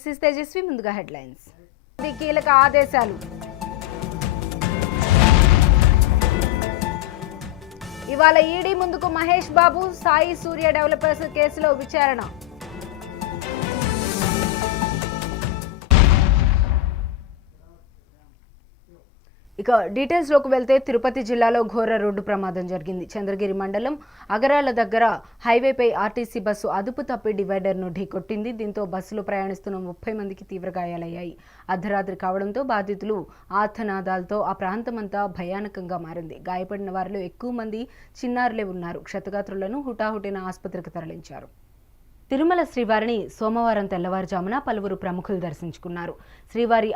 This is Tejaswi. ముందుగా headlines. కీలక ఆదేశాలు. ఇవాళ ఈడీ ముందుకు మహేష్ బాబు. సాయి సూర్య డెవలపర్స్ కేసులో విచారణ. ఇక డీటెయిల్స్లోకి వెళ్తే తిరుపతి జిల్లాలో ఘోర రోడ్డు ప్రమాదం జరిగింది. చంద్రగిరి మండలం అగరాల దగ్గర హైవేపై ఆర్టీసీ బస్సు అదుపు తప్పి డివైడర్ను ఢీకొట్టింది. దీంతో బస్సులో ప్రయాణిస్తున్న 30 మందికి తీవ్ర గాయాలయ్యాయి. అర్ధరాత్రి కావడంతో బాధితులు ఆర్తనాదాలతో ఆ ప్రాంతమంతా భయానకంగా మారింది. గాయపడిన వారిలో ఎక్కువ మంది చిన్నారులే ఉన్నారు. క్షతగాత్రులను హుటాహుటిన ఆసుపత్రికి తరలించారు. తిరుమల శ్రీవారిని సోమవారం తెల్లవారుజామున పలువురు ప్రముఖులు దర్శించుకున్నారు. శ్రీవారి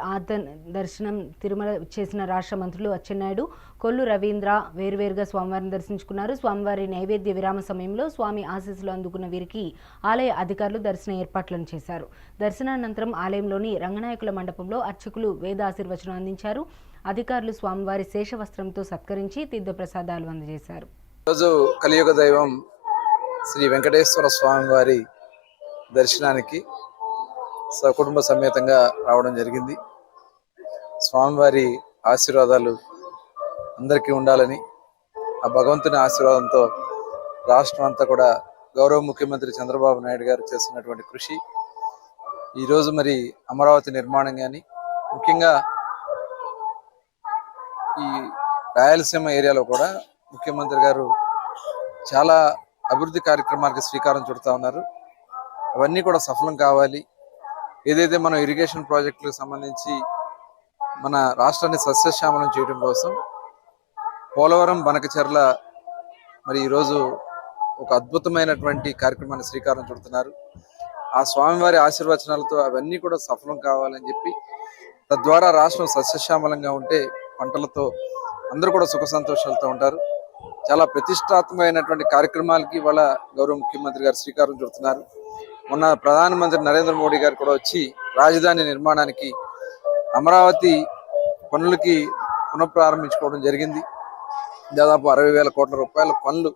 దర్శనం తిరుమల చేసిన రాష్ట్ర మంత్రులు అచ్చెన్నాయుడు, కొల్లు రవీంద్ర వేరువేరుగా స్వామివారిని దర్శించుకున్నారు. స్వామివారి నైవేద్య విరామ సమయంలో స్వామి ఆశీస్సులు అందుకున్న వీరికి ఆలయ అధికారులు దర్శన ఏర్పాట్లను చేశారు. దర్శనానంతరం ఆలయంలోని రంగనాయకుల మండపంలో అర్చకులు వేద ఆశీర్వచనం అందించారు. అధికారులు స్వామివారి శేషవస్త్రంతో సత్కరించి తీర్థప్రసాదాలు అందజేశారు. ఈరోజు కలియుగ దైవం శ్రీ వెంకటేశ్వర స్వామివారి దర్శనానికి సకుటుంబ సమేతంగా రావడం జరిగింది. స్వామివారి ఆశీర్వాదాలు అందరికీ ఉండాలని, ఆ భగవంతుని ఆశీర్వాదంతో రాష్ట్రం అంతా కూడా గౌరవ ముఖ్యమంత్రి చంద్రబాబు నాయుడు గారు చేస్తున్నటువంటి కృషి, ఈరోజు మరి అమరావతి నిర్మాణం కానీ, ముఖ్యంగా ఈ రాయలసీమ ఏరియాలో కూడా ముఖ్యమంత్రి గారు చాలా అభివృద్ధి కార్యక్రమాలకు శ్రీకారం చుడుతూ ఉన్నారు. అవన్నీ కూడా సఫలం కావాలి. ఏదైతే మనం ఇరిగేషన్ ప్రాజెక్టులకు సంబంధించి మన రాష్ట్రాన్ని సస్యశ్యామలం చేయడం కోసం పోలవరం బనకచెర్ల మరి ఈరోజు ఒక అద్భుతమైనటువంటి కార్యక్రమాన్ని శ్రీకారం చుడుతున్నారు. ఆ స్వామివారి ఆశీర్వచనాలతో అవన్నీ కూడా సఫలం కావాలని చెప్పి, తద్వారా రాష్ట్రం సస్యశ్యామలంగా ఉంటే పంటలతో అందరూ కూడా సుఖ సంతోషాలతో ఉంటారు. చాలా ప్రతిష్టాత్మకమైనటువంటి కార్యక్రమాలకి ఇవాళ గౌరవ ముఖ్యమంత్రి గారు శ్రీకారం చుడుతున్నారు. మొన్న ప్రధానమంత్రి నరేంద్ర మోడీ గారు కూడా వచ్చి రాజధాని నిర్మాణానికి అమరావతి పనులకి పునఃప్రారంభించుకోవడం జరిగింది. దాదాపు 60,000 కోట్ల రూపాయల పనులు,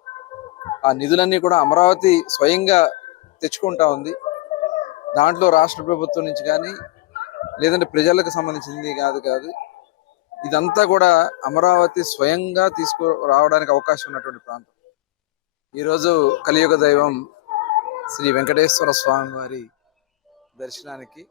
ఆ నిధులన్నీ కూడా అమరావతి స్వయంగా తెచ్చుకుంటా ఉంది. దాంట్లో రాష్ట్ర ప్రభుత్వం నుంచి కానీ లేదంటే ప్రజలకు సంబంధించింది కాదు ఇదంతా కూడా అమరావతి స్వయంగా తీసుకురావడానికి అవకాశం ఉన్నటువంటి ప్రాంతం. ఈరోజు కలియుగ దైవం శ్రీ వెంకటేశ్వర స్వామి వారి దర్శనానికి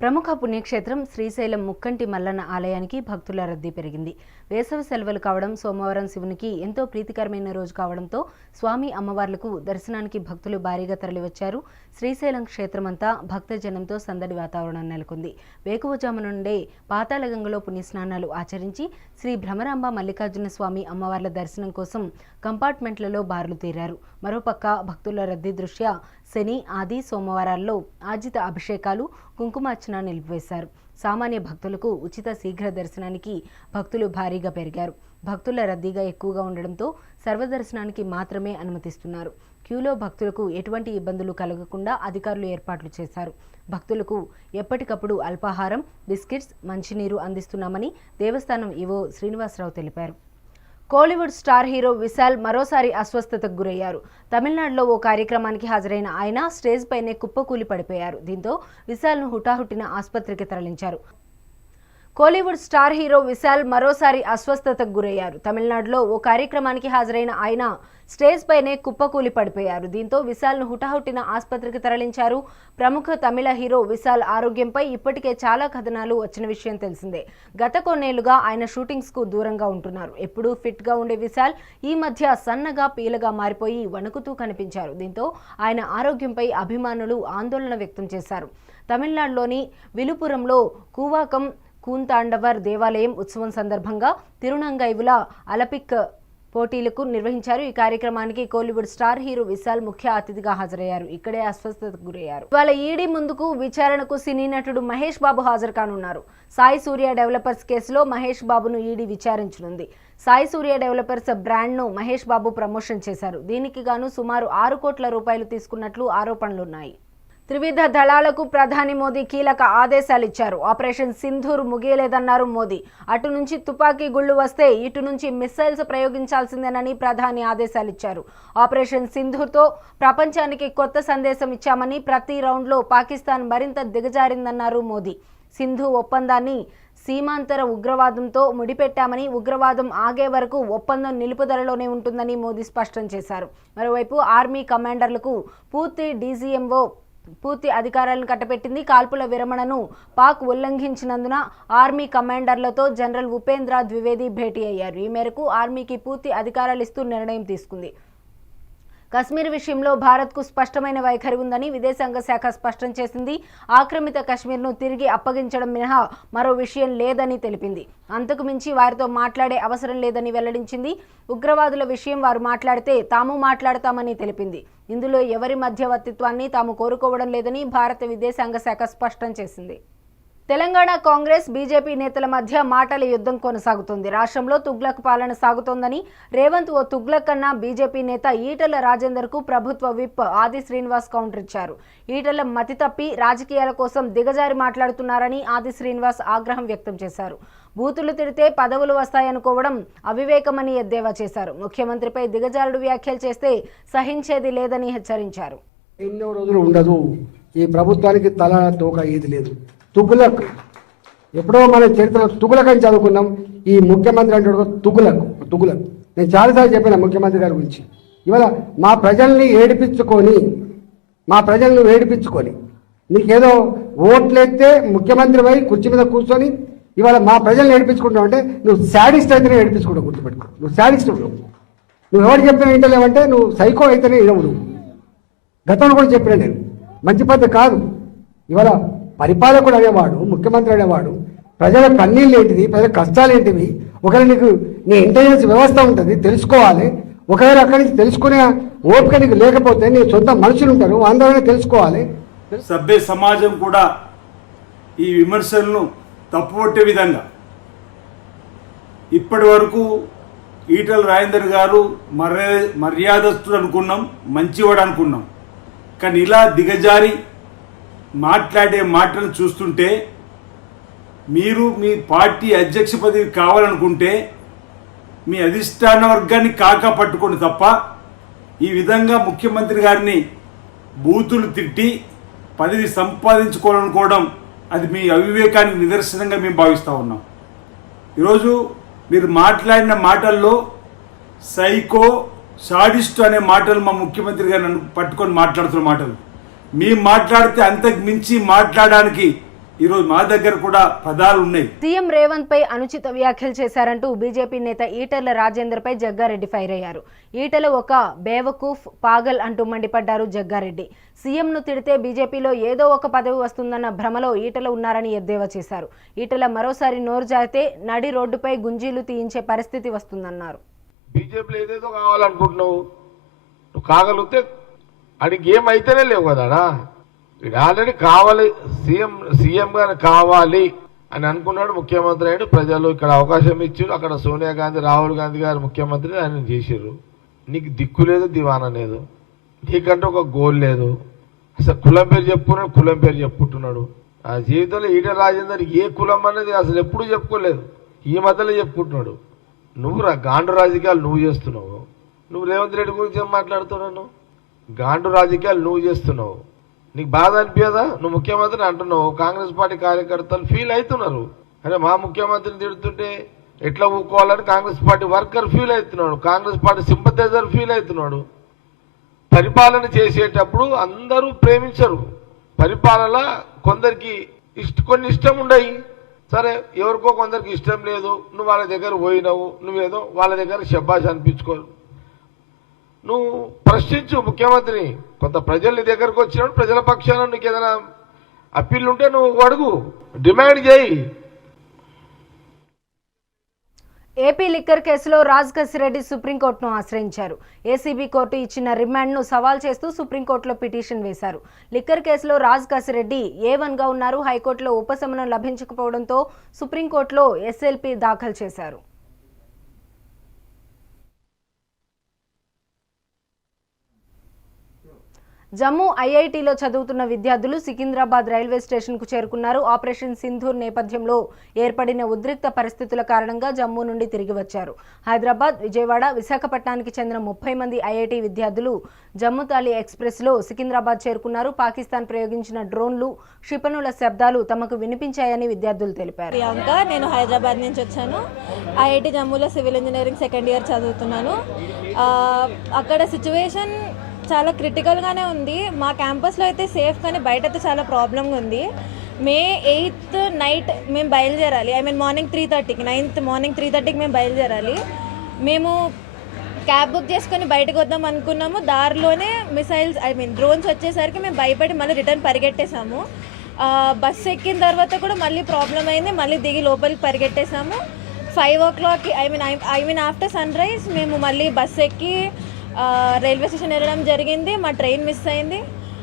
ప్రముఖ పుణ్యక్షేత్రం శ్రీశైలం ముక్కంటి మల్లన్న ఆలయానికి భక్తుల రద్దీ పెరిగింది. వేసవి సెలవులు కావడం, సోమవారం శివునికి ఎంతో ప్రీతికరమైన రోజు కావడంతో స్వామి అమ్మవార్లకు దర్శనానికి భక్తులు భారీగా తరలివచ్చారు. శ్రీశైలం క్షేత్రమంతా భక్తజనంతో సందడి వాతావరణం నెలకొంది. వేకువజాము నుండే పాతాళగంగలో పుణ్యస్నానాలు ఆచరించి శ్రీ భ్రమరాంబ మల్లికార్జున స్వామి అమ్మవార్ల దర్శనం కోసం కంపార్ట్మెంట్లలో బారులు తీరారు. మరోపక్క భక్తుల రద్దీ దృష్ట్యా శని, ఆది, సోమవారాల్లో ఆజిత అభిషేకాలు, కుంకుమార్చన నిలిపివేశారు. సామాన్య భక్తులకు ఉచిత శీఘ్ర దర్శనానికి భక్తులు భారీగా పెరిగారు. భక్తుల రద్దీగా ఎక్కువగా ఉండడంతో సర్వదర్శనానికి మాత్రమే అనుమతిస్తున్నారు. క్యూలో భక్తులకు ఎటువంటి ఇబ్బందులు కలగకుండా అధికారులు ఏర్పాట్లు చేశారు. భక్తులకు ఎప్పటికప్పుడు అల్పాహారం, బిస్కెట్స్, మంచినీరు అందిస్తున్నామని దేవస్థానం ఈవో శ్రీనివాసరావు తెలిపారు. కోలీవుడ్ స్టార్ హీరో విశాల్ మరోసారి అస్వస్థతకు గురయ్యారు. తమిళనాడులో ఓ కార్యక్రమానికి హాజరైన ఆయన స్టేజ్ పైనే కుప్పకూలి పడిపోయారు. దీంతో విశాల్ను హుటాహుటిన ఆసుపత్రికి తరలించారు. కోలీవుడ్ స్టార్ హీరో విశాల్ మరోసారి అస్వస్థతకు గురయ్యారు. తమిళనాడులో ఓ కార్యక్రమానికి హాజరైన ఆయన స్టేజ్ పైనే కుప్పకూలి పడిపోయారు. దీంతో విశాల్ను హుటాహుటిన ఆసుపత్రికి తరలించారు. ప్రముఖ తమిళ హీరో విశాల్ ఆరోగ్యంపై ఇప్పటికే చాలా కథనాలు వచ్చిన విషయం తెలిసిందే. గత కొన్నేళ్లుగా ఆయన షూటింగ్స్కు దూరంగా ఉంటున్నారు. ఎప్పుడూ ఫిట్గా ఉండే విశాల్ ఈ మధ్య సన్నగా పీలగా మారిపోయి వణుకుతూ కనిపించారు. దీంతో ఆయన ఆరోగ్యంపై అభిమానులు ఆందోళన వ్యక్తం చేశారు. తమిళనాడులోని విలుపురంలో కూవాకం కూంతాండవర్ దేవాలయం ఉత్సవం సందర్భంగా తిరునంగైవుల అలపిక్ పోటీలకు నిర్వహించారు. ఈ కార్యక్రమానికి కోలీవుడ్ స్టార్ హీరో విశాల్ ముఖ్య అతిథిగా హాజరయ్యారు. ఇక్కడే అస్వస్థతకు గురయ్యారు. ఇవాళ ఈడీ ముందుకు విచారణకు సినీ నటుడు మహేష్ బాబు హాజరు కానున్నారు. సాయి సూర్య డెవలపర్స్ కేసులో మహేష్ బాబును ఈడీ విచారించనుంది. సాయి సూర్య డెవలపర్స్ బ్రాండ్ను మహేష్ బాబు ప్రమోషన్ చేశారు. దీనికి గాను సుమారు 6 కోట్ల రూపాయలు తీసుకున్నట్లు ఆరోపణలున్నాయి. త్రివిధ దళాలకు ప్రధాని మోదీ కీలక ఆదేశాలు ఇచ్చారు. ఆపరేషన్ సింధూర్ ముగియలేదన్నారు మోదీ. అటు నుంచి తుపాకీ గుళ్లు వస్తే ఇటు నుంచి మిస్సైల్స్ ప్రయోగించాల్సిందేనని ప్రధాని ఆదేశాలు ఇచ్చారు. ఆపరేషన్ సింధూర్తో ప్రపంచానికి కొత్త సందేశం ఇచ్చామని, ప్రతి రౌండ్లో పాకిస్తాన్ మరింత దిగజారిందన్నారు మోదీ. సింధు ఒప్పందాన్ని సీమాంతర ఉగ్రవాదంతో ముడిపెట్టామని, ఉగ్రవాదం ఆగే వరకు ఒప్పందం నిలుపుదలలోనే ఉంటుందని మోదీ స్పష్టం చేశారు. మరోవైపు ఆర్మీ కమాండర్లకు పూర్తి అధికారాలను కట్టబెట్టింది. కాల్పుల విరమణను పాక్ ఉల్లంఘించినందున ఆర్మీ కమాండర్లతో జనరల్ ఉపేంద్ర ద్వివేది భేటీ అయ్యారు. ఈ మేరకు ఆర్మీకి పూర్తి అధికారాలు ఇస్తూ నిర్ణయం తీసుకుంది. కశ్మీర్ విషయంలో భారత్కు స్పష్టమైన వైఖరి ఉందని విదేశాంగ శాఖ స్పష్టం చేసింది. ఆక్రమిత కశ్మీర్ను తిరిగి అప్పగించడం మినహా మరో విషయం లేదని తెలిపింది. అంతకు మించి వారితో మాట్లాడే అవసరం లేదని వెల్లడించింది. ఉగ్రవాదుల విషయం వారు మాట్లాడితే తాము మాట్లాడతామని తెలిపింది. ఇందులో ఎవరి మధ్యవర్తిత్వాన్ని తాము కోరుకోవడం లేదని భారత విదేశాంగ శాఖ స్పష్టం చేసింది. తెలంగాణ కాంగ్రెస్ బీజేపీ నేతల మధ్య మాటల యుద్ధం కొనసాగుతోంది. రాష్ట్రంలో తుగ్లక్ పాలన సాగుతోందని రేవంత్ ఓ తుగ్లక్ అన్న బీజేపీ నేత ఈటెల రాజేందర్కు ప్రభుత్వ విప్ ఆది శ్రీనివాస్ కౌంటర్ ఇచ్చారు. ఈటెల మతి తప్పి రాజకీయాల కోసం దిగజారి మాట్లాడుతున్నారని ఆది శ్రీనివాస్ ఆగ్రహం వ్యక్తం చేశారు. బూతులు తిడితే పదవులు వస్తాయనుకోవడం అవివేకమని ఎద్దేవా చేశారు. ముఖ్యమంత్రిపై దిగజారుడు వ్యాఖ్యలు చేస్తే సహించేది లేదని హెచ్చరించారు. ఎన్నో రోజులు ఉండదు, ఈ ప్రభుత్వానికి తల తోక ఏది లేదు. తుగులక్ ఎప్పుడో మన చరిత్రలో తుగులక్ అని చదువుకున్నాం. ఈ ముఖ్యమంత్రి అంటే తుగులక్. నేను చాలాసార్లు చెప్పిన ముఖ్యమంత్రి గారి గురించి. ఇవాళ మా ప్రజల్ని ఏడిపించుకొని నీకేదో ఓట్లెత్తే ముఖ్యమంత్రి పోయి కుర్చీ మీద కూర్చొని ఇవాళ మా ప్రజల్ని ఏడిపించుకుంటావు అంటే నువ్వు శాడిస్ట్ అయితేనే ఏడిపించుకుంటావు. గుర్తుపెట్టుకో, నువ్వు శాడిస్ట్. నువ్వు ఎవరు చెప్పిన వింటలేవంటే నువ్వు సైకో అయితేనే ఇవ్వవు. నువ్వు గతంలో కూడా చెప్పిన నేను మంచి పద్ధతి కాదు. ఇవాళ పరిపాలకుడు అనేవాడు, ముఖ్యమంత్రి అనేవాడు ప్రజల కన్నీళ్ళు ఏంటిది, ప్రజల కష్టాలు ఏంటివి, ఒకవేళ నీకు నీ ఇంటెలిజెన్స్ వ్యవస్థ ఉంటుంది, తెలుసుకోవాలి. ఒకవేళ అక్కడి నుంచి తెలుసుకునే ఓపిక నీకు లేకపోతే నీ సొంత మనుషులు ఉంటారు, అందరూ తెలుసుకోవాలి. సభ్య సమాజం కూడా ఈ విమర్శలను తప్పుపట్టే విధంగా ఇప్పటి వరకు ఈటెల రాజేందర్ గారు మర్యాదస్తుడు అనుకున్నాం, మంచివాడు అనుకున్నాం. కానీ ఇలా దిగజారి మాట్లాడే మాటలను చూస్తుంటే మీరు మీ పార్టీ అధ్యక్ష పదవి కావాలనుకుంటే మీ అధిష్టాన వర్గాన్ని కాకా పట్టుకోండి తప్ప ఈ విధంగా ముఖ్యమంత్రి గారిని బూతులు తిట్టి పదవి సంపాదించుకోవాలనుకోవడం అది మీ అవివేకానికి నిదర్శనంగా మేము భావిస్తూ ఉన్నాం. ఈరోజు మీరు మాట్లాడిన మాటల్లో సైకో, సాడిస్ట్ అనే మాటలు మా ముఖ్యమంత్రి గారిని పట్టుకొని మాట్లాడుతున్న మాటలు. మేము మాట్లాడితే అంతకు మించి మాట్లాడడానికి ఈరోజు మా దగ్గర కూడా పదాలు ఉన్నాయి. సీఎం రేవంత్ పై అనుచిత వ్యాఖ్యలు చేశారంటూ బీజేపీ నేత ఈటెల రాజేందర్ పై జగ్గారెడ్డి ఫైర్ అయ్యారు. ఈటెల ఒక బేవకూఫ్, పాగల్ అంటూ మండిపడ్డారు జగ్గారెడ్డి. సీఎంను తిడితే బీజేపీలో ఏదో ఒక పదవి వస్తుందన్న భ్రమలో ఈటెల ఉన్నారని ఎద్దేవా చేశారు. ఈటెల మరోసారి నోరు జారితే నడి రోడ్డుపై గుంజీలు తీయించే పరిస్థితి వస్తుందన్నారు. బీజేపీలో ఏదేదో కావాలనుకుంటున్నావు, నువ్వు కాగలిగితే అడిగి ఏమైతేనే లేవు కదా. ఇది ఆల్రెడీ కావాలి, సీఎం గారు కావాలి అని అనుకున్నాడు, ముఖ్యమంత్రి అయ్యాడు. ప్రజలు ఇక్కడ అవకాశం ఇచ్చారు, అక్కడ సోనియా గాంధీ, రాహుల్ గాంధీ గారు ముఖ్యమంత్రి ఆయన చేసారు. నీకు దిక్కు లేదు, దివానా లేదు, నీకంటే ఒక గోల్ లేదు. అసలు కులం పేరు చెప్పుకున్నాడు, కులం పేరు చెప్పుకుంటున్నాడు. ఆ జీవితంలో ఈటెల రాజేందర్ ఏ కులం అనేది అసలు ఎప్పుడూ చెప్పుకోలేదు, ఈ మధ్యలో చెప్పుకుంటున్నాడు. నువ్వు గాండు రాజకీయాలు నువ్వు చేస్తున్నావు. నువ్వు రేవంత్ రెడ్డి గురించి ఏం మాట్లాడుతున్నావు? గాండు రాజకీయాలు నువ్వు చేస్తున్నావు. నీకు బాధ అనిపించదా? నువ్వు ముఖ్యమంత్రిని అంటున్నావు, కాంగ్రెస్ పార్టీ కార్యకర్తలు ఫీల్ అవుతున్నారు. అరే మా ముఖ్యమంత్రిని తిడుతుంటే ఎట్లా ఊకోవాలని కాంగ్రెస్ పార్టీ వర్కర్ ఫీల్ అవుతున్నాడు, కాంగ్రెస్ పార్టీ సింపథైజర్ ఫీల్ అవుతున్నాడు. పరిపాలన చేసేటప్పుడు అందరూ ప్రేమించరు. పరిపాలన కొందరికి కొన్ని ఇష్టం ఉండయి. సరే, ఎవరికో కొందరికి ఇష్టం లేదు, నువ్వు వాళ్ళ దగ్గర పోయినావు, నువ్వేదో వాళ్ళ దగ్గర శబ్బాష్ అనిపించుకో. నువ్వు ప్రశ్నించు ముఖ్యమంత్రిని. కొంత ప్రజలు నీ దగ్గరకు వచ్చినప్పుడు ప్రజల పక్షాన నీకు ఏదైనా అప్పీల్ ఉంటే నువ్వు అడుగు, డిమాండ్ చేయి. ఏపీ లిక్కర్ కేసులో రాజ్ కసిరెడ్డి సుప్రీంకోర్టును ఆశ్రయించారు. ఏసీబీ కోర్టు ఇచ్చిన రిమాండ్ను సవాల్ చేస్తూ సుప్రీంకోర్టులో పిటిషన్ వేశారు. లిక్కర్ కేసులో రాజ్ కసిరెడ్డి A1గా ఉన్నారు. హైకోర్టులో ఉపశమనం లభించకపోవడంతో సుప్రీంకోర్టులో ఎస్ఎల్పీ దాఖలు చేశారు. జమ్మూ ఐఐటీలో చదువుతున్న విద్యార్థులు సికింద్రాబాద్ రైల్వే స్టేషన్కు చేరుకున్నారు. ఆపరేషన్ సింధూర్ నేపథ్యంలో ఏర్పడిన ఉద్రిక్త పరిస్థితుల కారణంగా జమ్మూ నుండి తిరిగి వచ్చారు. హైదరాబాద్, విజయవాడ, విశాఖపట్నానికి చెందిన 30 మంది ఐఐటీ విద్యార్థులు జమ్మూ తాలి ఎక్స్ప్రెస్లో సికింద్రాబాద్ చేరుకున్నారు. పాకిస్తాన్ ప్రయోగించిన డ్రోన్లు, క్షిపణుల శబ్దాలు తమకు వినిపించాయని విద్యార్థులు తెలిపారు. ప్రియాంక, నేను హైదరాబాద్ నుంచి వచ్చాను. ఐఐటీ జమ్మూలో సివిల్ ఇంజనీరింగ్ సెకండ్ ఇయర్ చదువుతున్నాను. అక్కడ సిచ్యువేషన్ చాలా క్రిటికల్గానే ఉంది. మా క్యాంపస్లో అయితే సేఫ్, కానీ బయట అయితే చాలా ప్రాబ్లంగా ఉంది. May 8th నైట్ మేము బయలుదేరాలి. మార్నింగ్ 3:30కి, 9th మార్నింగ్ 3:30కి మేము బయలుదేరాలి. మేము క్యాబ్ బుక్ చేసుకొని బయటకు వద్దాం అనుకున్నాము. దారిలోనే మిసైల్స్ డ్రోన్స్ వచ్చేసరికి మేము భయపడి మళ్ళీ రిటర్న్ పరిగెట్టేసాము. బస్సు ఎక్కిన తర్వాత కూడా మళ్ళీ ప్రాబ్లం అయింది. మళ్ళీ దిగి లోపలికి పరిగెట్టేసాము. 5 o'clockకి ఆఫ్టర్ సన్ రైజ్ మేము మళ్ళీ బస్సు ఎక్కి రైల్వే స్టేషన్ వెళ్ళడం జరిగింది. మా ట్రైన్ మిస్ అయింది.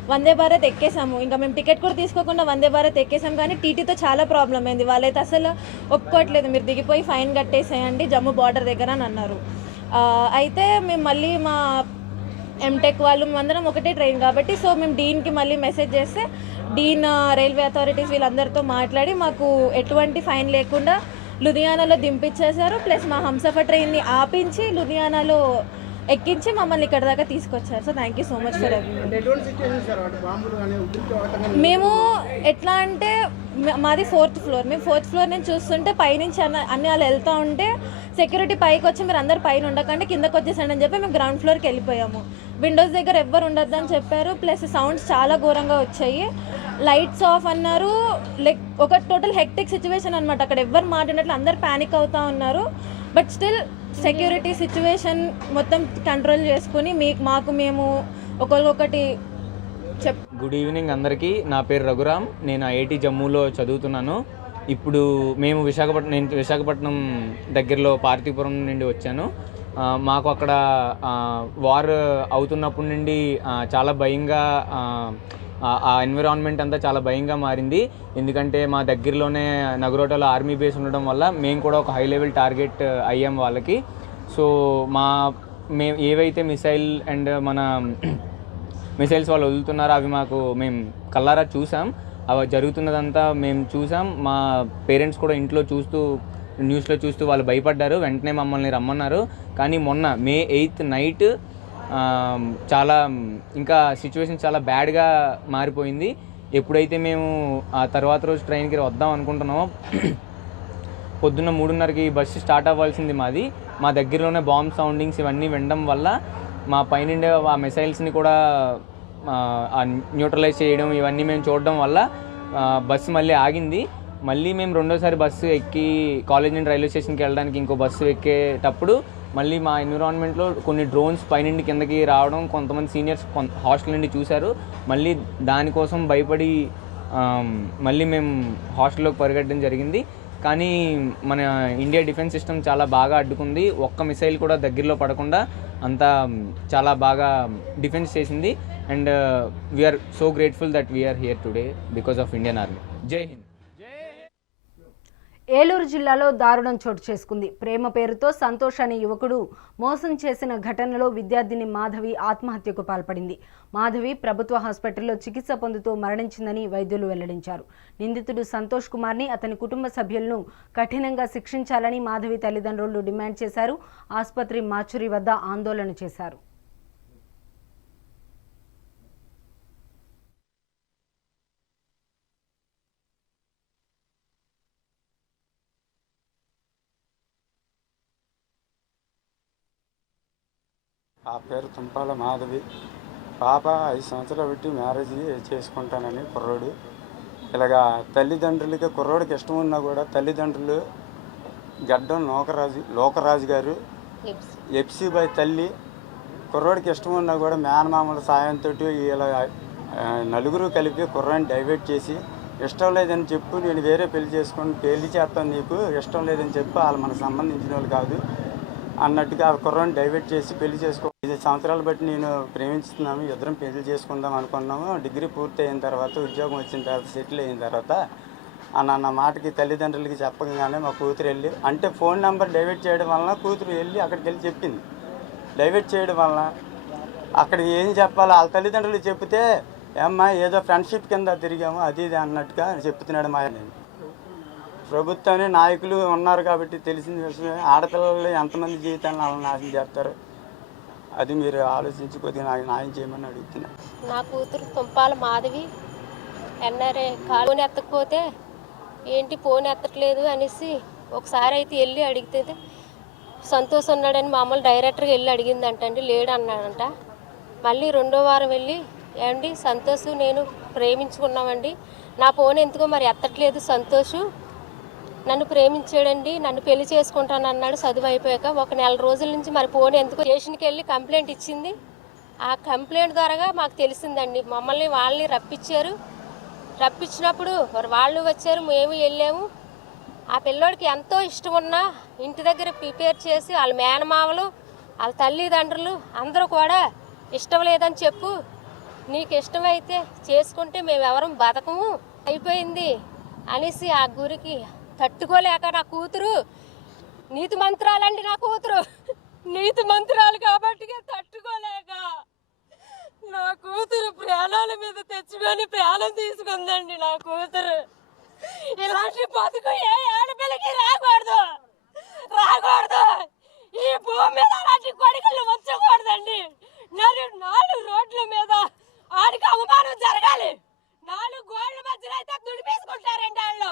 వందే భారత్ ఎక్కేసాము. ఇంకా మేము టికెట్ కూడా తీసుకోకుండా వందే భారత్ ఎక్కేసాం. కానీ టీటీతో చాలా ప్రాబ్లం అయింది. వాళ్ళైతే అసలు ఒప్పుకోవట్లేదు, మీరు దిగిపోయి ఫైన్ కట్టేసేయండి జమ్మూ బార్డర్ దగ్గర అని అన్నారు. అయితే మేము మళ్ళీ మా ఎంటెక్ వాళ్ళు అందరం ఒకటే ట్రైన్ కాబట్టి, సో మేము డీన్కి మళ్ళీ మెసేజ్ చేస్తే డీన్, రైల్వే అథారిటీస్ వీళ్ళందరితో మాట్లాడి మాకు ఎటువంటి ఫైన్ లేకుండా లుధియానాలో దింపించేశారు. ప్లస్ మా హంసఫర్ ట్రైన్ని ఆపించి లుధియానాలో ఎక్కించి మమ్మల్ని ఇక్కడ దాకా తీసుకొచ్చారు. So thank you so much for everything. మేము ఎట్లా అంటే మాది 4th ఫ్లోర్. మేము 4th ఫ్లోర్ నుంచి చూస్తుంటే పైనుంచి అన్ని వాళ్ళు వెళ్తూ ఉంటే సెక్యూరిటీ పైకి వచ్చి మీరు అందరు పైన ఉండకండి, కిందకు వచ్చేసండి అని చెప్పి మేము గ్రౌండ్ ఫ్లోర్కి వెళ్ళిపోయాము. విండోస్ దగ్గర ఎవ్వరు ఉండొద్దని చెప్పారు. ప్లస్ సౌండ్స్ చాలా ఘోరంగా వచ్చాయి. లైట్స్ ఆఫ్ అన్నారు. లైక్ ఒక టోటల్ హెక్టిక్ సిచ్యువేషన్ అనమాట. అక్కడ ఎవ్వరు మాట్లాడినట్లు అందరు ప్యానిక్ అవుతూ ఉన్నారు. బట్ స్టిల్ సెక్యూరిటీ సిచ్యువేషన్ మొత్తం కంట్రోల్ చేసుకుని మాకు మేము ఒకరికొకటి గుడ్ ఈవినింగ్ అందరికీ. నా పేరు రఘురామ్. నేను ఐఐటి జమ్మూలో చదువుతున్నాను. ఇప్పుడు నేను విశాఖపట్నం దగ్గరలో పార్తీపురం నుండి వచ్చాను. మాకు అక్కడ వార్ అవుతున్నప్పటి నుండి చాలా భయంగా, ఆ ఎన్విరాన్మెంట్ అంతా చాలా భయంగా మారింది. ఎందుకంటే మా దగ్గరలోనే నగరోటాలో ఆర్మీ బేస్ ఉండడం వల్ల మేము కూడా ఒక హై లెవెల్ టార్గెట్ అయ్యాం వాళ్ళకి. సో మేము ఏవైతే మిసైల్ అండ్ మన మిసైల్స్ వాళ్ళు వదులుతున్నారో అవి మేము కళ్ళారా చూసాం. అవి జరుగుతున్నదంతా మేము చూసాం. మా పేరెంట్స్ కూడా ఇంట్లో న్యూస్లో చూస్తూ వాళ్ళు భయపడ్డారు. వెంటనే మమ్మల్ని రమ్మన్నారు. కానీ మొన్న May 8th నైట్ చాలా ఇంకా సిచ్యువేషన్ చాలా బ్యాడ్గా మారిపోయింది. ఎప్పుడైతే మేము ఆ తర్వాత రోజు ట్రైన్కి వద్దాం అనుకుంటున్నామో, పొద్దున్న 3:30కి బస్సు స్టార్ట్ అవ్వాల్సింది మాది. మా దగ్గరలోనే బాంబ్ సౌండింగ్స్ ఇవన్నీ వినడం వల్ల మా పైనుండే ఆ మిసైల్స్ని కూడా న్యూట్రలైజ్ చేయడం ఇవన్నీ మేము చూడడం వల్ల బస్సు మళ్ళీ ఆగింది. మళ్ళీ మేము రెండోసారి బస్సు ఎక్కి కాలేజ్ నుండి రైల్వే స్టేషన్కి వెళ్ళడానికి ఇంకో బస్సు ఎక్కేటప్పుడు మళ్ళీ మా ఎన్విరాన్మెంట్లో కొన్ని డ్రోన్స్ పైనుండి కిందకి రావడం కొంతమంది సీనియర్స్ హాస్టల్ నుండి చూశారు. మళ్ళీ దానికోసం భయపడి మళ్ళీ మేము హాస్టల్లోకి పరిగెట్టడం జరిగింది. కానీ మన ఇండియా డిఫెన్స్ సిస్టమ్ చాలా బాగా అడ్డుకుంది. ఒక్క మిసైల్ కూడా దగ్గరలో పడకుండా అంతా చాలా బాగా డిఫెన్స్ చేసింది. And we are so grateful that we are here today because of Indian army. Jai Hind. Eluru జిల్లాలో దారుణం చోటు చేసుకుంది. ప్రేమ పేరుతో సంతోష్ అనే యువకుడు మోసం చేసిన ఘటనలో విద్యార్థిని మాధవి ఆత్మహత్యకు పాల్పడింది. మాధవి ప్రభుత్వ హాస్పిటల్లో చికిత్స పొందుతూ మరణించిందని వైద్యులు వెల్లడించారు. నిందితుడు సంతోష్ కుమార్ని, అతని కుటుంబ సభ్యులను కఠినంగా శిక్షించాలని మాధవి తల్లిదండ్రులు డిమాండ్ చేశారు. ఆసుపత్రి మార్చురీ వద్ద ఆందోళన చేశారు. ఆ పేరు తుంపాల మాధవి. పాప 5 సంవత్సరాలు పెట్టి మ్యారేజ్ చేసుకుంటానని కుర్రోడు. ఇలాగా తల్లిదండ్రులకి కుర్రోడికి ఇష్టం ఉన్నా కూడా తల్లిదండ్రులు గడ్డం లోకరాజు గారు ఎఫ్సీబాయ్ తల్లి కుర్రోడికి ఇష్టం ఉన్నా కూడా మేనమామల సాయంతో ఇలా నలుగురు కలిపి కుర్రాన్ని డైవర్ట్ చేసి ఇష్టం లేదని చెప్పు, నేను వేరే పెళ్లి చేస్తాను, నీకు ఇష్టం లేదని చెప్పి వాళ్ళు మనకు సంబంధించిన వాళ్ళు కాదు అన్నట్టుగా ఆ కుర్రాన్ని డైవర్ట్ చేసి పెళ్లి చేసుకో. 5 సంవత్సరాలు బట్టి నేను ప్రేమిస్తున్నాము, ఇద్దరం పెళ్లి చేసుకుందాం అనుకున్నాము. డిగ్రీ పూర్తి అయిన తర్వాత, ఉద్యోగం వచ్చిన తర్వాత, సెటిల్ అయిన తర్వాత అన్న మాటకి తల్లిదండ్రులకి చెప్పగానే మా కూతురు వెళ్ళి, అంటే ఫోన్ నెంబర్ డైవర్ట్ చేయడం వలన కూతురు వెళ్ళి అక్కడికి వెళ్ళి చెప్పింది. డైవర్ట్ చేయడం వలన అక్కడ ఏం చెప్పాలి, వాళ్ళ తల్లిదండ్రులు చెప్తే ఏమ్మా ఏదో ఫ్రెండ్షిప్ కింద తిరిగాము అది ఇది అన్నట్టుగా చెప్తున్నాడు మా ఆయన. ప్రభుత్వాన్ని నాయకులు ఉన్నారు కాబట్టి తెలిసిన విషయమే, ఆడపిల్లలు ఎంతమంది జీవితాలను అలా నాశనం చేస్తారు, అది మీరు ఆలోచించి కొద్దిగా నాకు న్యాయం చేయమని అడుగుతున్నాను. నా కూతురు తుంపాల మాధవి ఎన్ఆర్ఏ ఫోన్ ఎత్తకపోతే ఏంటి ఫోన్ ఎత్తట్లేదు అనేసి ఒకసారి అయితే వెళ్ళి అడిగితే సంతోష్ ఉన్నాడని మామూలు డైరెక్టర్గా వెళ్ళి అడిగిందంటండి, లేడు అన్నాడంట. మళ్ళీ రెండో వారం వెళ్ళి ఏమండి సంతోష్ నేను ప్రేమించుకున్నామండి, నా ఫోన్ ఎందుకో మరి ఎత్తట్లేదు, సంతోష్ నన్ను ప్రేమించాడండి, నన్ను పెళ్లి చేసుకుంటాను అన్నాడు చదువు అయిపోయాక. ఒక నెల రోజుల నుంచి మరి ఫోన్ ఎందుకు స్టేషన్కి వెళ్ళి కంప్లైంట్ ఇచ్చింది. ఆ కంప్లైంట్ ద్వారా మాకు తెలిసిందండి. మమ్మల్ని వాళ్ళని రప్పించారు. రప్పించినప్పుడు వాళ్ళు వచ్చారు, మేము వెళ్ళాము. ఆ పిల్లోడికి ఎంతో ఇష్టం ఉన్నా ఇంటి దగ్గర ప్రిపేర్ చేసి వాళ్ళ మేనమామలు వాళ్ళ తల్లిదండ్రులు అందరూ కూడా ఇష్టం లేదని చెప్పు, నీకు ఇష్టమైతే చేసుకుంటే మేము ఎవరం బతకము అయిపోయింది అనేసి ఆ గురికి తట్టుకోలేక నా కూతురు నీతి మంత్రాలండి, నా కూతురు నీతి మంత్రాలు కాబట్టి తట్టుకోలేక నా కూతురు ప్రాణాల మీద తెచ్చుకొని ప్రాణం తీసుకుందండి. నా కూతురు ఇలాంటి బతుకు ఏ ఆడపిల్లకి రాకూడదు. ఈ భూమి మీద అలాంటి కొడుకులు వచ్చకూడదండి. 4 రోడ్ల మీద ఆడికి అవమానం జరగాలి. 4 గోళ్ల మధ్యలో అయితే దుడిపేసుకుంటారండి వాళ్ళు.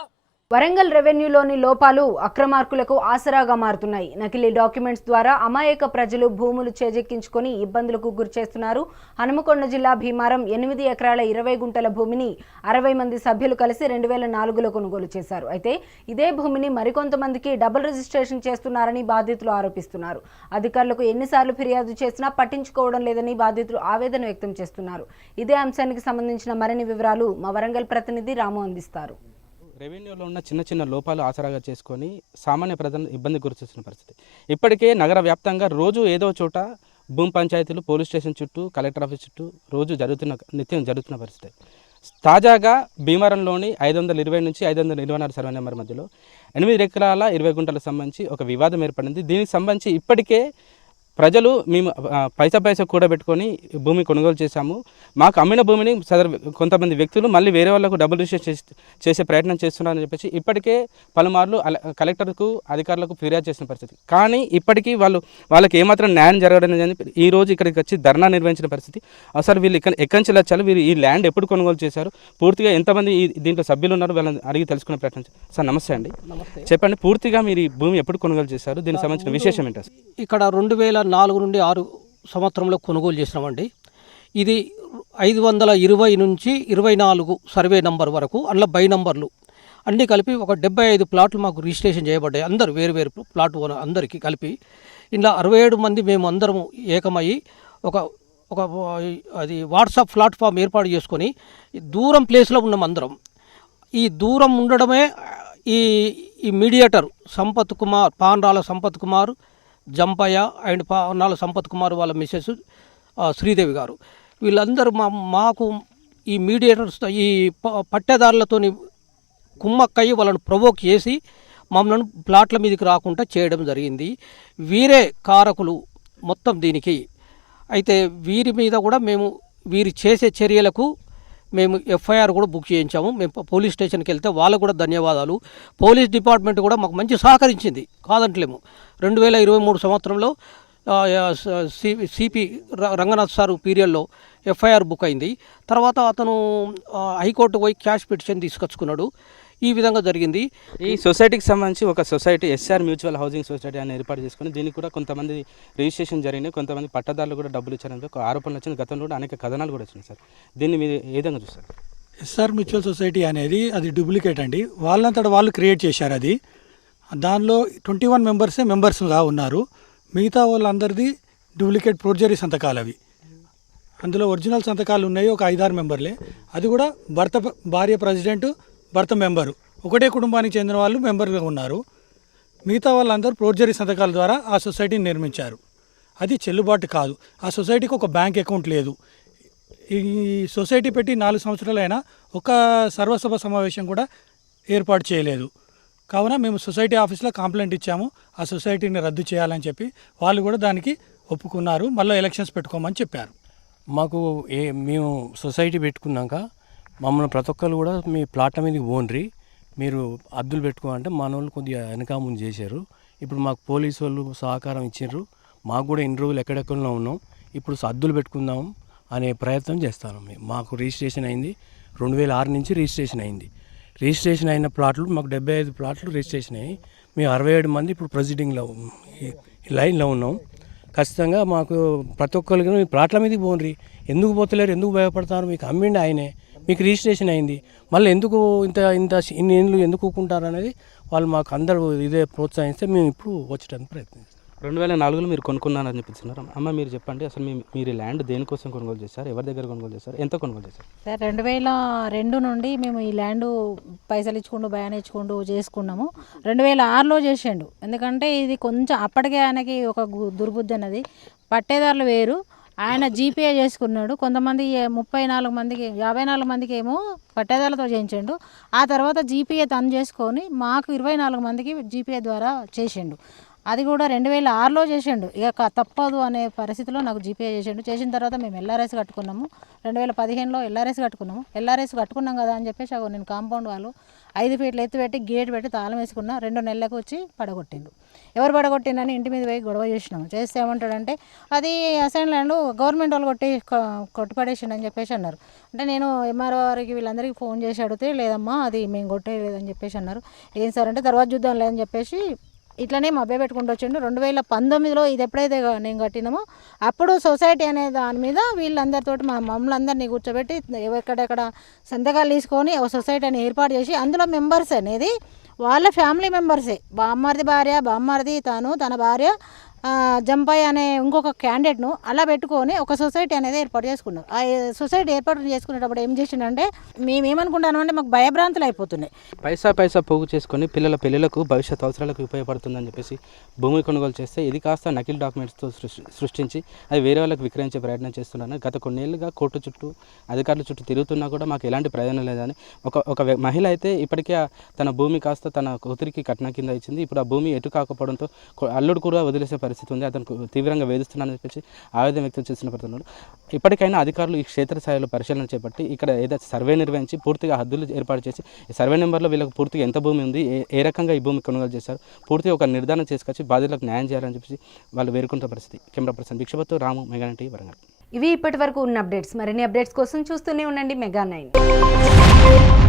వరంగల్ రెవెన్యూలోని లోపాలు అక్రమార్కులకు ఆసరాగా మారుతున్నాయి. నకిలీ డాక్యుమెంట్స్ ద్వారా అమాయక ప్రజలు భూములు చేజెక్కించుకొని ఇబ్బందులకు గురిచేస్తున్నారు. హనుమకొండ జిల్లా భీమారం 8 ఎకరాల 20 గుంటల భూమిని 60 మంది సభ్యులు కలిసి 2004లో కొనుగోలు చేశారు. అయితే ఇదే భూమిని మరికొంతమందికి డబుల్ రిజిస్ట్రేషన్ చేస్తున్నారని బాధితులు ఆరోపిస్తున్నారు. అధికారులకు ఎన్నిసార్లు ఫిర్యాదు చేసినా పట్టించుకోవడం లేదని బాధితులు ఆవేదన వ్యక్తం చేస్తున్నారు. ఇదే అంశానికి సంబంధించిన మరిన్ని వివరాలు మా వరంగల్ ప్రతినిధి రాము అందిస్తారు. రెవెన్యూలో ఉన్న చిన్న చిన్న లోపాలు ఆసరాగా చేసుకొని సామాన్య ప్రజలను ఇబ్బంది గురిచేస్తున్న పరిస్థితి. ఇప్పటికే నగర వ్యాప్తంగా రోజు ఏదో చోట భూమి పంచాయతీలు, పోలీస్ స్టేషన్ చుట్టూ, కలెక్టర్ ఆఫీస్ చుట్టూ నిత్యం జరుగుతున్న పరిస్థితి. తాజాగా భీమవరంలోని 520 నుంచి 524 సర్వే నెంబర్ మధ్యలో 8 ఎకరాల 20 గుంటలకు సంబంధించి ఒక వివాదం ఏర్పడింది. దీనికి సంబంధించి ఇప్పటికే ప్రజలు మేము పైసా కూడబెట్టుకొని భూమి కొనుగోలు చేశాము, మాకు అమ్మిన భూమిని కొంతమంది వ్యక్తులు మళ్ళీ వేరే వాళ్ళకు డబుల్ రిజిస్ట్రేషన్ చేసే ప్రయత్నం చేస్తున్నారని చెప్పేసి ఇప్పటికే పలుమార్లు కలెక్టర్కు అధికారులకు ఫిర్యాదు చేసిన పరిస్థితి. కానీ ఇప్పటికీ వాళ్ళకి ఏమాత్రం న్యాయం జరగడం చెప్పి ఈ రోజు ఇక్కడికి వచ్చి ధర్నా నిర్వహించిన పరిస్థితి. అసలు వీళ్ళు ఎక్కడి నుంచి వచ్చారు, వీరు ఈ ల్యాండ్ ఎప్పుడు కొనుగోలు చేశారు, పూర్తిగా ఎంతమంది దీంట్లో సభ్యులు ఉన్నారు వాళ్ళని అడిగి తెలుసుకునే ప్రయత్నం. సార్ నమస్తే అండి, చెప్పండి పూర్తిగా మీరు ఈ భూమి ఎప్పుడు కొనుగోలు చేశారు, దీనికి సంబంధించిన విశేషం ఏంటి? ఇక్కడ 2004 నుండి 6 సంవత్సరంలో కొనుగోలు చేసినామండి. ఇది 520 నుంచి 24 సర్వే నంబర్ వరకు అందులో బై నంబర్లు అన్నీ కలిపి ఒక 75 ప్లాట్లు మాకు రిజిస్ట్రేషన్ చేయబడ్డాయి. అందరు వేరు ప్లాట్ అందరికీ కలిపి ఇలా 67 మంది మేము అందరము ఏకమయ్యి ఒక అది వాట్సాప్ ప్లాట్ఫామ్ ఏర్పాటు చేసుకొని దూరం ప్లేస్లో ఉన్నాం అందరం. ఈ దూరం ఉండడమే ఈ మీడియేటర్ సంపత్ కుమార్, పాన్రాల సంపత్ కుమార్, జంపయ్య అండ్ పానాల సంపత్ కుమార్ వాళ్ళ మిసెస్ శ్రీదేవి గారు, వీళ్ళందరూ మాకు ఈ మీడియేటర్స్ ఈ పట్టేదారులతో కుమ్మక్కయ్యి వాళ్ళని ప్రొవోక్ చేసి మమ్మల్ని ప్లాట్ల మీదకి రాకుండా చేయడం జరిగింది. వీరే కారకులు మొత్తం దీనికి. అయితే వీరి మీద కూడా వీరి చేసే చర్యలకు మేము ఎఫ్ఐఆర్ కూడా బుక్ చేయించాము. మేము పోలీస్ స్టేషన్కి వెళ్తే వాళ్ళకు కూడా ధన్యవాదాలు. పోలీస్ డిపార్ట్మెంట్ కూడా మాకు మంచి సహకరించింది, కాదంటలేము. 2023 సంవత్సరంలో సిపి రంగనాథ్ సార్ పీరియడ్లో ఎఫ్ఐఆర్ బుక్ అయింది. తర్వాత అతను హైకోర్టు పోయి క్యాష్ పిటిషన్ తీసుకొచ్చుకున్నాడు. ఈ విధంగా జరిగింది. ఈ సొసైటీకి సంబంధించి ఒక society SR mutual housing society అని ఏర్పాటు చేసుకుని దీనికి కూడా కొంతమంది రిజిస్ట్రేషన్ జరిగినాయి, కొంతమంది పట్టదారులు కూడా డబ్బులు ఇచ్చారని ఒక ఆరోపణలు వచ్చింది. గతంలో కూడా అనేక కథనాలు కూడా వచ్చినాయి సార్, దీన్ని మీరు ఏ విధంగా చూస్తారు? ఎస్ఆర్ మ్యూచువల్ సొసైటీ అనేది అది డూప్లికేట్ అండి, వాళ్ళంతటా వాళ్ళు క్రియేట్ చేశారు. అది దానిలో 21 మెంబర్స్గా ఉన్నారు. మిగతా వాళ్ళందరిది డూప్లికేట్ ఫోర్జరీ సంతకాలు అవి. అందులో ఒరిజినల్ సంతకాలు ఉన్నాయి ఒక 5-6 మెంబర్లే. అది కూడా భార్య ప్రెసిడెంట్, భర్త మెంబరు, ఒకటే కుటుంబానికి చెందిన వాళ్ళు మెంబర్గా ఉన్నారు. మిగతా వాళ్ళందరూ ఫోర్జరీ సంతకాల ద్వారా ఆ సొసైటీని నిర్మించారు. అది చెల్లుబాటు కాదు. ఆ సొసైటీకి ఒక బ్యాంక్ అకౌంట్ లేదు. ఈ సొసైటీ పెట్టి 4 సంవత్సరాలైనా ఒక సర్వసభ సమావేశం కూడా ఏర్పాటు చేయలేదు. కావున మేము సొసైటీ ఆఫీస్లో కంప్లైంట్ ఇచ్చాము, ఆ సొసైటీని రద్దు చేయాలని చెప్పి. వాళ్ళు కూడా దానికి ఒప్పుకున్నారు. మళ్ళీ ఎలక్షన్స్ పెట్టుకోమని చెప్పారు. మాకు మేము సొసైటీ పెట్టుకున్నాక మమ్మల్ని ప్రతి ఒక్కరు కూడా మీ ప్లాట్ల మీదకి పోండ్రి, మీరు అద్దులు పెట్టుకోవాలంటే మన వాళ్ళు కొద్దిగా వెనక ముందు చేశారు. ఇప్పుడు మాకు పోలీసు వాళ్ళు సహకారం ఇచ్చారు. మాకు కూడా ఇన్ని రోజులు ఎక్కడెక్కడో ఉన్నాం, ఇప్పుడు అద్దులు పెట్టుకుందాం అనే ప్రయత్నం చేస్తాను. మాకు రిజిస్ట్రేషన్ అయింది 2006 నుంచి రిజిస్ట్రేషన్ అయింది. రిజిస్ట్రేషన్ అయిన ప్లాట్లు మాకు 75 ప్లాట్లు రిజిస్ట్రేషన్ అయ్యి మేము 67 మంది ఇప్పుడు ప్రొసీడింగ్లో ఈ లైన్లో ఉన్నాం. ఖచ్చితంగా మాకు ప్రతి ఒక్కరికి మీ ప్లాట్ల మీదకి పోండి, ఎందుకు పోతలేరు, ఎందుకు భయపడతారు, మీకు అమ్మిండి ఆయనే, మీకు రిజిస్ట్రేషన్ అయింది, మళ్ళీ ఎందుకు ఇన్ని ఏళ్ళు ఎందుకు ఊకుంటారు అనేది వాళ్ళు మాకు అందరూ ఇదే ప్రోత్సహిస్తే మేము ఇప్పుడు వచ్చేటానికి ప్రయత్నిస్తాం. 2004లో మీరు కొనుక్కున్నారని చెప్తున్నారు. అమ్మ మీరు చెప్పండి, అసలు మీరు ల్యాండ్ దేనికోసం కొనుగోలు చేశారు, ఎవరి దగ్గర కొనుగోలు చేశారు, ఎంత కొనుగోలు చేశారు? సార్ 2002 నుండి మేము ఈ ల్యాండ్ పైసలు ఇచ్చుకుంటూ భయాన్ని ఇచ్చుకుంటూ చేసుకున్నాము. 2006లో చేసిండు. ఎందుకంటే ఇది కొంచెం అప్పటికే ఆయనకి ఒక దుర్బుద్ధి అన్నది, పట్టేదారులు వేరు, ఆయన జీపీఏ చేసుకున్నాడు. కొంతమంది 34 మందికి 54 మందికి ఏమో పట్టేదారులతో చేయించండు. ఆ తర్వాత జీపీఏ తను చేసుకొని మాకు 24 మందికి జీపీఏ ద్వారా చేసిండు. అది కూడా 2006లో చేసిండు. ఇక తప్పదు అనే పరిస్థితిలో నాకు జీపీఏ చేసిండు. చేసిన తర్వాత మేము ఎల్ఆర్ఎస్ కట్టుకున్నాము. 2015లో ఎల్ఆర్ఎస్ కట్టుకున్నాము. ఎల్ఆర్ఎస్ కట్టుకున్నాం కదా అని చెప్పేసి నేను కాంపౌండ్ వాళ్ళు 5 ఫీట్లు ఎత్తు పెట్టి గేట్ పెట్టి తాళం వేసుకున్నా. 2 నెలలకు వచ్చి పడగొట్టిండు. ఎవరు పడగొట్టిందని ఇంటి మీద పోయి గొడవ చేసినాము. చేస్తే ఏమంటాడంటే అది అసైన్ ల్యాండ్ గవర్నమెంట్ వాళ్ళు కొట్టిపడేసిండు అని చెప్పేసి అన్నారు. అంటే నేను ఎంఆర్ఓ వారికి వీళ్ళందరికీ ఫోన్ చేసి అడిగితే లేదమ్మా అది మేము కొట్టేయలేదని చెప్పేసి అన్నారు. ఏం సార్ అంటే తర్వాత చూద్దాం లేదని చెప్పేసి ఇట్లనే మభ్య పెట్టుకుంటూ వచ్చిండు. 2019లో ఇది ఎప్పుడైతే నేను కట్టినామో అప్పుడు సొసైటీ అనే దాని మీద వీళ్ళందరితో మమ్మల్ని అందరినీ కూర్చోబెట్టి ఎక్కడెక్కడ సంతకాలు తీసుకొని ఒక సొసైటీని ఏర్పాటు చేసి అందులో మెంబర్స్ అనేది వాళ్ళ ఫ్యామిలీ మెంబర్సే, బామ్మర్ది భార్య, బామ్మర్ది తన భార్య, జంపయ్య అనే ఇంకొక క్యాండిడేట్ను అలా పెట్టుకొని ఒక సొసైటీ అనేది ఏర్పాటు చేసుకున్నారు. ఆ సొసైటీ ఏర్పాటు చేసుకునేటప్పుడు ఏం చేసిండంటే మేమేమనుకుంటాను అంటే మాకు భయభ్రాంతులు అయిపోతున్నాయి. పైసా పోగు చేసుకొని పిల్లల పెళ్ళిళ్ళకు భవిష్యత్ అవసరాలకు ఉపయోగపడుతుందని చెప్పేసి భూమి కొనుగోలు చేస్తే ఇది కాస్త నకిలీ డాక్యుమెంట్స్తో సృష్టించి అది వేరే వాళ్ళకి విక్రయించే ప్రయత్నం చేస్తున్నాను. గత కొన్నేళ్లుగా కోర్టు చుట్టూ అధికారుల చుట్టూ తిరుగుతున్నా కూడా మాకు ఎలాంటి ప్రయోజనం లేదని ఒక మహిళ అయితే ఇప్పటికే తన భూమి కాస్త తన కూతురికి కట్నం కింద ఇచ్చింది. ఇప్పుడు ఆ భూమి ఎటు కాకపోవడంతో అల్లుడు కూడా వదిలేసే పరిస్థితి ఉంది. అతను తీవ్రంగా వేధిస్తున్నానని చెప్పేసి ఆవేదన వ్యక్తం చేస్తున్న పడుతున్నాడు. ఇప్పటికైనా అధికారులు ఈ క్షేత్రస్థాయిలో పరిశీలన చేపట్టి ఇక్కడ ఏదైతే సర్వే నిర్వహించి పూర్తిగా హద్దులు ఏర్పాటు చేసి సర్వే నెంబర్లో వీళ్ళకి పూర్తిగా ఎంత భూమి ఉంది, ఏ రకంగా ఈ భూమి కొనుగోలు చేశారు, పూర్తిగా ఒక నిర్ధారణ చేసుకొచ్చి బాధితులకు న్యాయం చేయాలని చెప్పేసి వాళ్ళు వేరుకుంటున్న పరిస్థితి. కెమెరా పర్సన్ భిక్షపతితో రాము, మెగా 9 వరంగల్. ఇవి ఇప్పటి వరకు ఉన్న అప్డేట్స్. మరిన్ని అప్డేట్స్ కోసం చూస్తూనే ఉండండి మెగా 9.